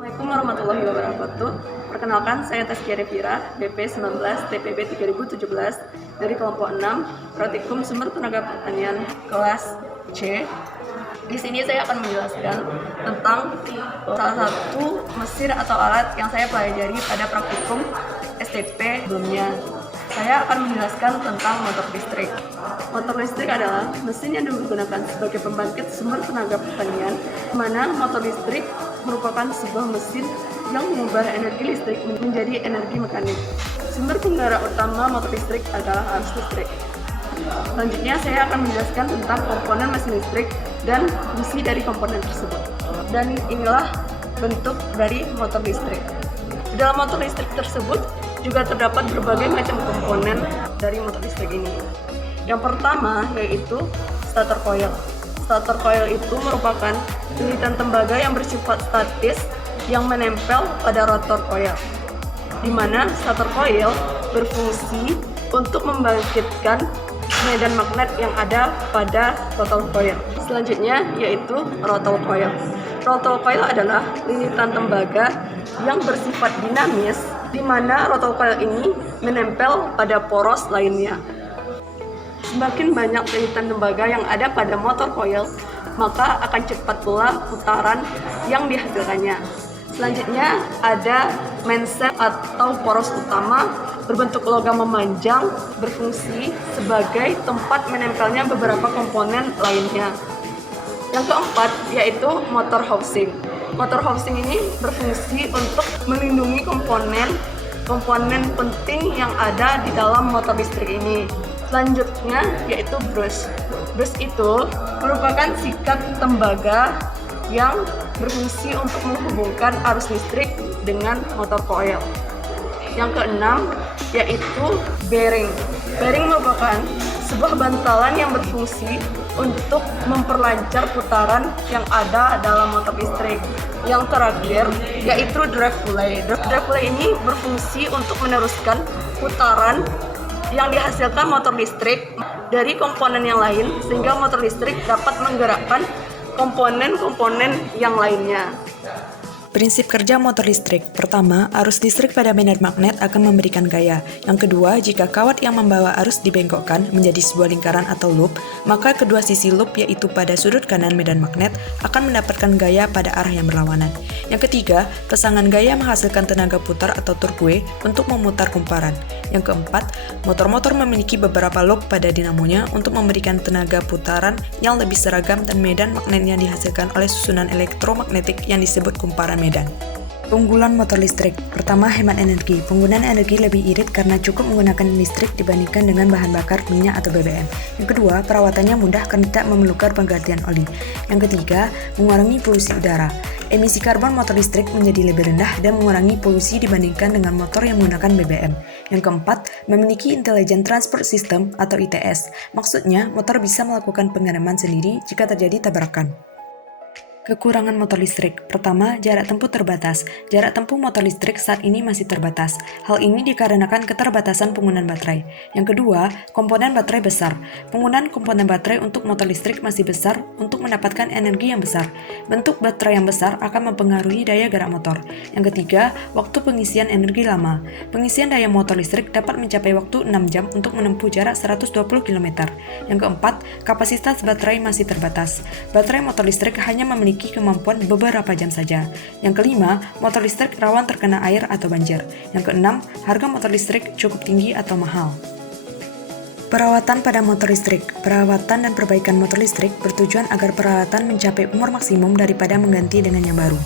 Assalamualaikum warahmatullahi wabarakatuh. Perkenalkan, saya Taskia Devira, BP 19 TPB 3017 dari kelompok 6, Praktikum Sumber Tenaga Pertanian kelas C. Di sini saya akan menjelaskan tentang salah satu mesin atau alat yang saya pelajari pada praktikum STP sebelumnya. Saya akan menjelaskan tentang motor listrik. Motor listrik adalah mesin yang digunakan sebagai pembangkit sumber tenaga pertanian, di mana motor listrik merupakan sebuah mesin yang mengubah energi listrik menjadi energi mekanik. Sumber penggerak utama motor listrik adalah arus listrik. Selanjutnya saya akan menjelaskan tentang komponen mesin listrik dan fungsi dari komponen tersebut. Dan inilah bentuk dari motor listrik. Di dalam motor listrik tersebut juga terdapat berbagai macam komponen dari motor listrik ini. Yang pertama yaitu starter coil. Starter coil itu merupakan lilitan tembaga yang bersifat statis yang menempel pada rotor coil, di mana starter coil berfungsi untuk membangkitkan medan magnet yang ada pada rotor coil. Selanjutnya yaitu throttle coil. Throttle coil adalah lilitan tembaga yang bersifat dinamis, di mana throttle coil ini menempel pada poros lainnya. Semakin banyak lilitan tembaga yang ada pada motor coil, maka akan cepat pula putaran yang dihasilkannya. Selanjutnya ada mainset atau poros utama berbentuk logam memanjang, berfungsi sebagai tempat menempelnya beberapa komponen lainnya. Yang keempat yaitu motor housing. Motor housing ini berfungsi untuk melindungi komponen penting yang ada di dalam motor listrik ini. Selanjutnya yaitu brush. Brush itu merupakan sikat tembaga yang berfungsi untuk menghubungkan arus listrik dengan motor coil. Yang keenam yaitu bearing. Bearing merupakan sebuah bantalan yang berfungsi untuk memperlancar putaran yang ada dalam motor listrik. Yang terakhir yaitu drive relay. Drive relay ini berfungsi untuk meneruskan putaran yang dihasilkan motor listrik dari komponen yang lain, sehingga motor listrik dapat menggerakkan komponen-komponen yang lainnya. Prinsip kerja motor listrik. Pertama, arus listrik pada medan magnet akan memberikan gaya. Yang kedua, jika kawat yang membawa arus dibengkokkan menjadi sebuah lingkaran atau loop, maka kedua sisi loop yaitu pada sudut kanan medan magnet akan mendapatkan gaya pada arah yang berlawanan. Yang ketiga, pasangan gaya menghasilkan tenaga putar atau torque untuk memutar kumparan. Yang keempat, motor-motor memiliki beberapa loop pada dinamonya untuk memberikan tenaga putaran yang lebih seragam dan medan magnet yang dihasilkan oleh susunan elektromagnetik yang disebut kumparan medan. Keunggulan motor listrik. Pertama, hemat energi. Penggunaan energi lebih irit karena cukup menggunakan listrik dibandingkan dengan bahan bakar minyak atau BBM. Yang kedua, perawatannya mudah karena tidak memerlukan penggantian oli. Yang ketiga, mengurangi polusi udara. Emisi karbon motor listrik menjadi lebih rendah dan mengurangi polusi dibandingkan dengan motor yang menggunakan BBM. Yang keempat, memiliki Intelligent Transport System atau ITS. Maksudnya, motor bisa melakukan pengereman sendiri jika terjadi tabrakan. Kekurangan motor listrik. Pertama, jarak tempuh terbatas. Jarak tempuh motor listrik saat ini masih terbatas. Hal ini dikarenakan keterbatasan penggunaan baterai. Yang kedua, komponen baterai besar. Penggunaan komponen baterai untuk motor listrik masih besar untuk mendapatkan energi yang besar. Bentuk baterai yang besar akan mempengaruhi daya gerak motor. Yang ketiga, waktu pengisian energi lama. Pengisian daya motor listrik dapat mencapai waktu 6 jam untuk menempuh jarak 120 km. Yang keempat, kapasitas baterai masih terbatas. Baterai motor listrik hanya memiliki kemampuan beberapa jam saja. Yang kelima, motor listrik rawan terkena air atau banjir. Yang keenam, harga motor listrik cukup tinggi atau mahal. Perawatan pada motor listrik. Perawatan dan perbaikan motor listrik bertujuan agar peralatan mencapai umur maksimum daripada mengganti dengan yang baru.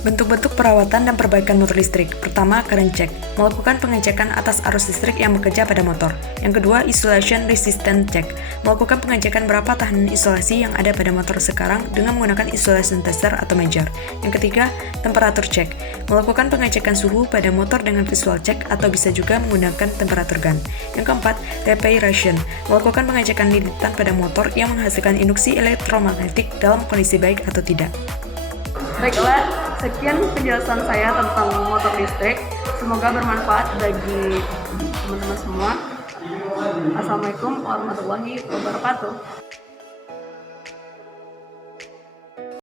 Bentuk-bentuk perawatan dan perbaikan motor listrik. Pertama, current check. Melakukan pengecekan atas arus listrik yang bekerja pada motor. Yang kedua, isolation resistance check. Melakukan pengecekan berapa tahanan isolasi yang ada pada motor sekarang dengan menggunakan isolation tester atau measure. Yang ketiga, temperatur check. Melakukan pengecekan suhu pada motor dengan visual check atau bisa juga menggunakan temperatur gun. Yang keempat, reparation. Melakukan pengecekan lilitan pada motor yang menghasilkan induksi elektromagnetik dalam kondisi baik atau tidak. Baiklah, sekian penjelasan saya tentang motor listrik. Semoga bermanfaat bagi teman-teman semua. Assalamualaikum warahmatullahi wabarakatuh.